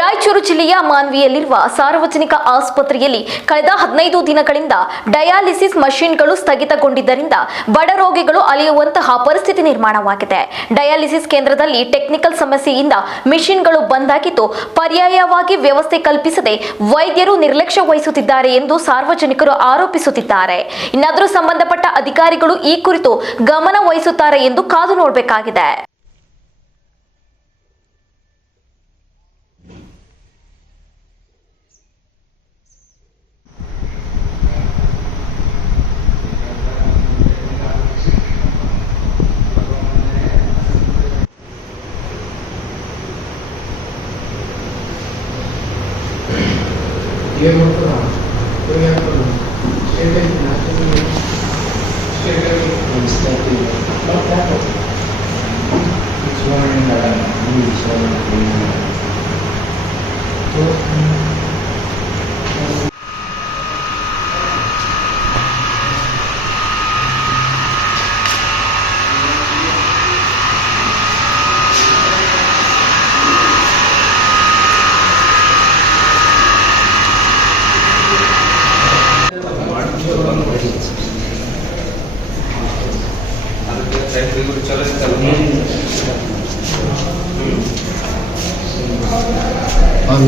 ರಾಯಚೂರು ಜಿಲ್ಲೆಯ ಮಾನ್ವಿಯಲ್ಲಿರುವ ಸಾರ್ವಜನಿಕ ಆಸ್ಪತ್ರೆಯಲ್ಲಿ ಕಳೆದ ಹದಿನೈದು ದಿನಗಳಿಂದ ಡಯಾಲಿಸಿಸ್ ಮಷಿನ್ಗಳು ಸ್ಥಗಿತಗೊಂಡಿದ್ದರಿಂದ ಬಡ ರೋಗಿಗಳು ಅಲೆಯುವಂತಹ ಪರಿಸ್ಥಿತಿ ನಿರ್ಮಾಣವಾಗಿದೆ. ಡಯಾಲಿಸಿಸ್ ಕೇಂದ್ರದಲ್ಲಿ ಟೆಕ್ನಿಕಲ್ ಸಮಸ್ಯೆಯಿಂದ ಮಿಷಿನ್ಗಳು ಬಂದಾಗಿದ್ದು, ಪರ್ಯಾಯವಾಗಿ ವ್ಯವಸ್ಥೆ ಕಲ್ಪಿಸದೆ ವೈದ್ಯರು ನಿರ್ಲಕ್ಷ್ಯ ವಹಿಸುತ್ತಿದ್ದಾರೆ ಎಂದು ಸಾರ್ವಜನಿಕರು ಆರೋಪಿಸುತ್ತಿದ್ದಾರೆ. ಇನ್ನಾದರೂ ಸಂಬಂಧಪಟ್ಟ ಅಧಿಕಾರಿಗಳು ಈ ಕುರಿತು ಗಮನ ವಹಿಸುತ್ತಾರೆ ಎಂದು ಕಾದು ನೋಡಬೇಕಾಗಿದೆ. ఏమవుతున్నా పోయాకులు స్టేట్ అయితే నాకు స్టేట్ అయితే এক দুই করে চলে তাহলে হুম